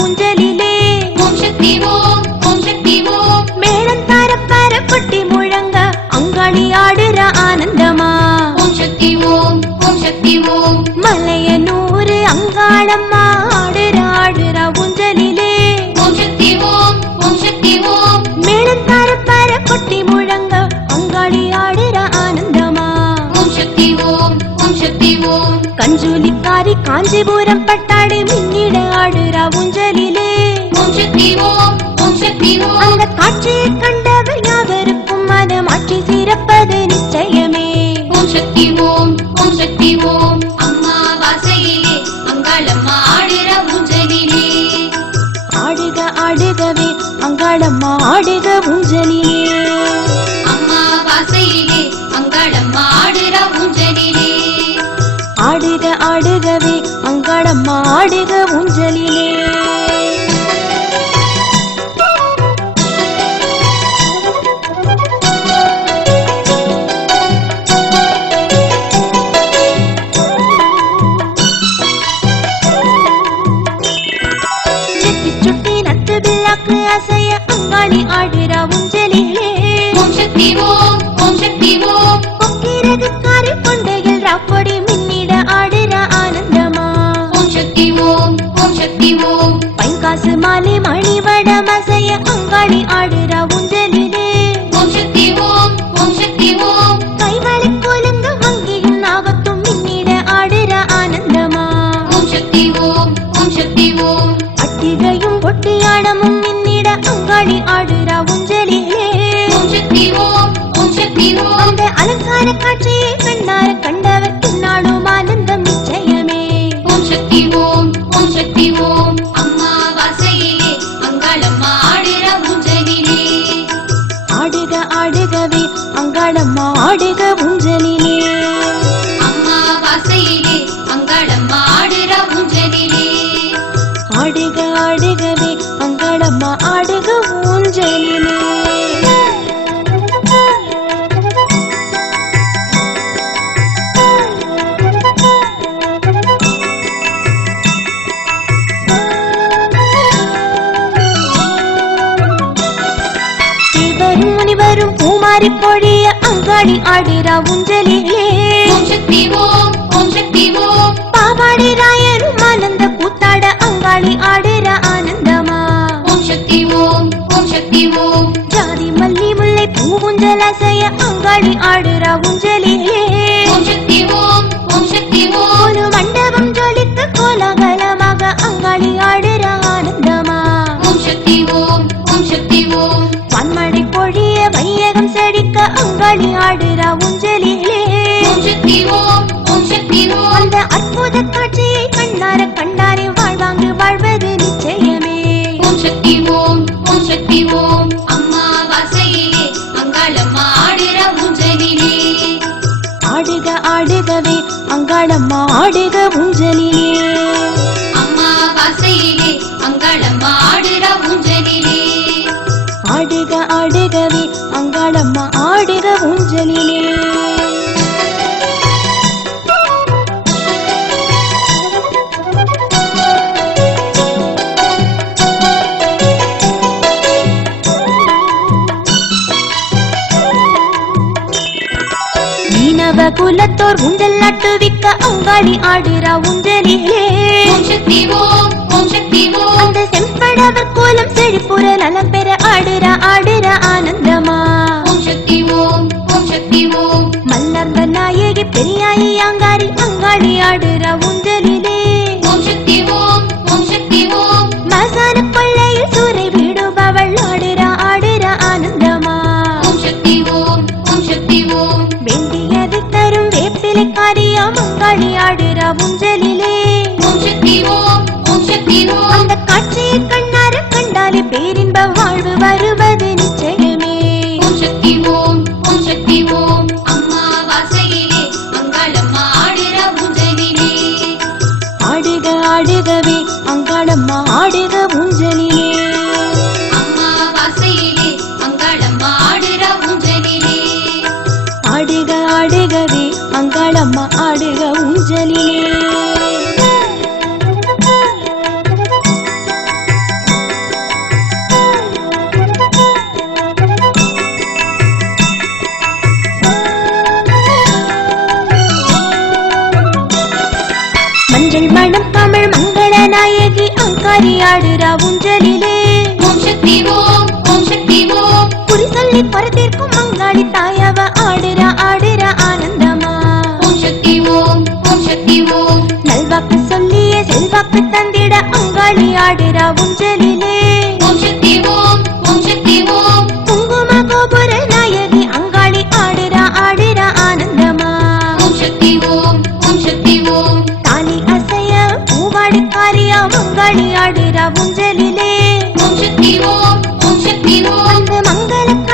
ஊஞ்சலிலே. ஓம் சக்தி ஓம் ஓம் சக்தி ஓம். மேளம் தர பர புட்டி முழங்க அங்காளி ஆடுற ஆனந்தமா. ஓம் சக்தி ஓம் ஓம் சக்தி ஓம். மலைய நூறு அங்காளம்மா ஆடுற ஆடுற ஊஞ்சலிலே. ஓம் சக்தி ஓம் ஓம் சக்தி ஓம். மேளம் தர பர புட்டி முழங்க அங்காளி ஆடுற ஆனந்தமா. ஓம் சக்தி ஓம் ஓம் சக்தி ஓம். அந்த காட்சியை கண்டவர் யாவருக்கும் மனமாற்றி சிறப்பது நிச்சயமே. ஓம் சக்தி ஓம் ஓம் சக்தி ஓம் அம்மா வாசையிலே அங்காளம்மா ஆடுற ஊஞ்சலிலே. ஆடுக ஆடுகவே அங்காளம்மா ஆடுக ஊஞ்சலிலே. அங்காளம்மா ஆடுக ஊஞ்சலிலே பைங்காசு மாலை மணிவட மசைய அங்காளி ஆடுறா ஊஞ்சலிலே. ஓம் சக்தி ஓம் ஓம் சக்தி ஓம். கைவளை கோலுங்க வங்கியும் நாவத்தும் மின்னிட ஆடுற ஆனந்தமா. ஓம் சக்தி ஓம் ஓம் சக்தி ஓம். அட்டிகையும் பொட்டியாடமும் மின்னிட அங்காளி ஆடுறா ஊஞ்சலிலே. ஓம் சக்தி ஓம் ஓம் சக்தி ஓம். அந்த அலங்கார காட்சியை கண்ணார கண்டவர் பின்னாடும் ஆனந்தம் நிச்சயமே. ஓம் சக்தி ஓம் ஓம் சக்தி ஓம். அங்காளம்மா ஆடுக ஊஞ்சலிலே. வரும் முனிவரும் பூமாரி பொழிய அங்காடி ஆடுறா ஊஞ்சலிலே. ஆடுகவே அங்காளம்மா ஆடுக ஊஞ்சலிலே. அம்மா வாசையிலே அங்காளம்மா ஆடுற ஊஞ்சலிலே. ஆடுக ஆடுகவே அங்காளம்மா ஆடுக ஊஞ்சலிலே. குலத்தோர் ஊஞ்சல் நட்டுவிக்க அங்காளி ஆடுறா ஓம் அந்த செம்படவர் கோலம் செழிப்புற நலம் பெற ஆடுற ஆடுற ஆனந்தமா. மல்லர்ந்த நாயகி பெரியாயி அங்காரி அங்காளி ஆடுற ஊஞ்சலிலே. அந்த காட்சியை கண்ணார கண்டாலே பேரின்ப வாழ்வு வருவது. பொறுத்திருக்கும் பங்காளி தாயாவ ஆடுற ஆடுற ஆனந்தமா. ஓம் சக்தி ஓம் ஓம் சக்தி ஓம். நல்வாக்கு சொல்லிய செல்வாக்கு தந்திட அங்காளி ஆடுற உஞ்சலிலே சக்தி ஓம் சக்தி ஓம். குங்கும கோபுர நாயகி அங்காளி ஆடுற ஆடுற ஆனந்தமா. சக்தி ஓம் சக்தி ஓம். தாலி அசைய பூவாடி காலியா அங்காளி ஆடுற உஞ்சலிலே சக்தி ஓம் சக்தி ஓம். மங்கள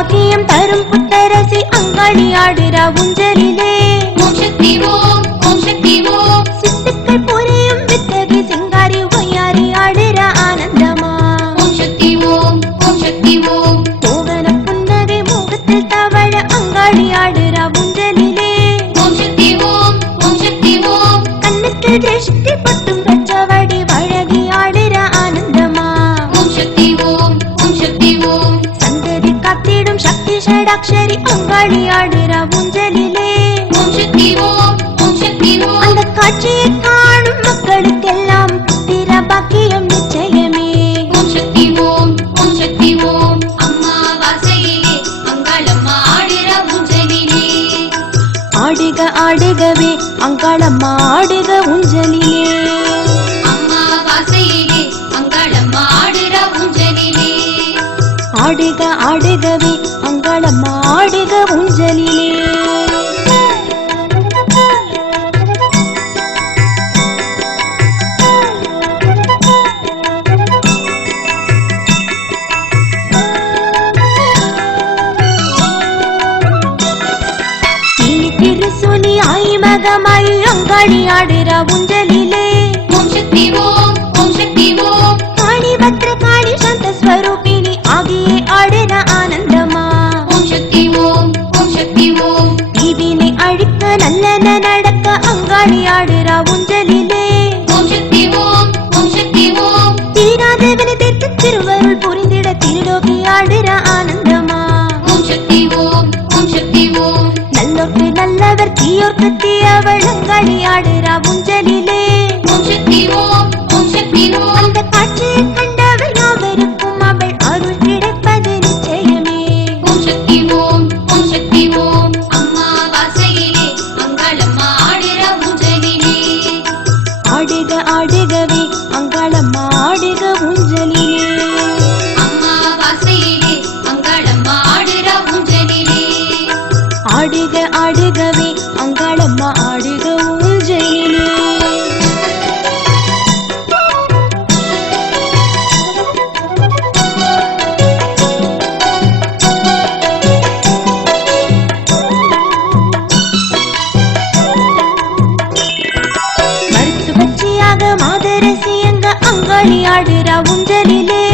பாக்கியம் தரும் புத்தரசி அங்காளி ஆடுறா உஞ்சலிலே. அம்பாளி ஆடு ఆడిరా ఉంజలి. கையோர் கத்தி அவளும் களியாடுறா புஞ்சலி விளையாடுறா உஞ்சலிலே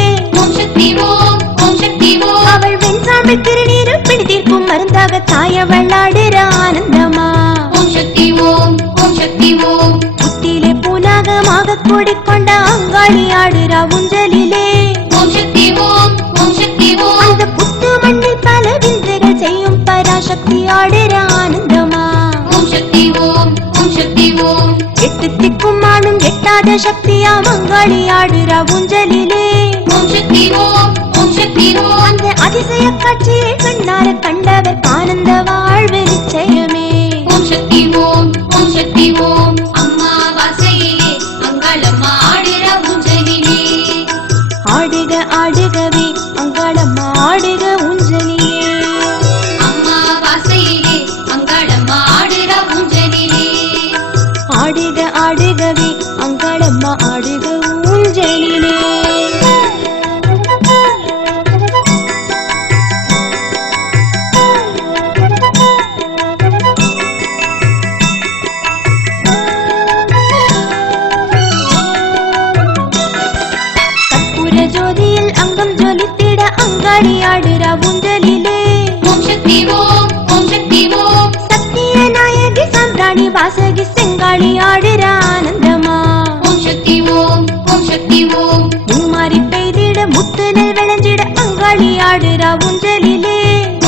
அவள் வெண்சாம்பு திருநீரு பிடித்திருக்கும் மருந்தாக தாய வள்ளாடுற ஆனந்தமா. புத்திலே பூலாகமாக கூடிக்கொண்ட அங்காளி ஆடுறா உஞ்சலிலே அந்த புத்து மண்ணில் பல விந்தைகள் செய்யும் பராசக்தி ஆடுற ஆனந்தமா. ஓம் சக்தி ஓம் எட்டாத சக்தி விளையாடுற ஊஞ்சலிலே அந்த அதிசய காட்சியை பூங்காளி ஆடுற ஆனந்தமா? ஓம் சக்தி ஓம் ஓம் சக்தி ஓம். பூமாரி பெய்திட முத்துனல் விளைஞ்சிட அங்காளி ஆடுறா ஊஞ்சலிலே.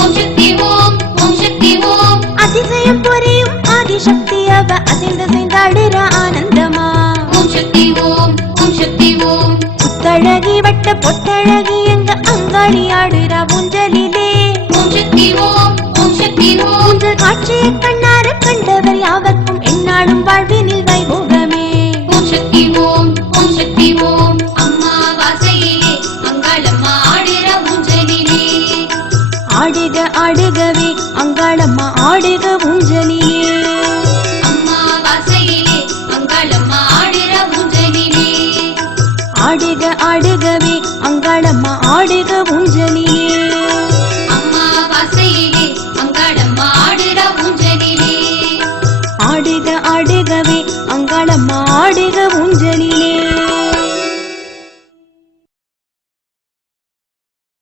ஓம் சக்தி ஓம் ஓம் சக்தி ஓம். அதிசயம் புரியும் ஆதிசக்தி அவ அசைந்து செய்தாடுற ஆனந்தமா? ஓம் சக்தி ஓம் ஓம் சக்தி ஓம். புத்தழகி வட்ட பொட்டழகி எங்க காட்சியை கண்ணார கண்டவர் யாவர்க்கும் வாழும் வாழ்வினில்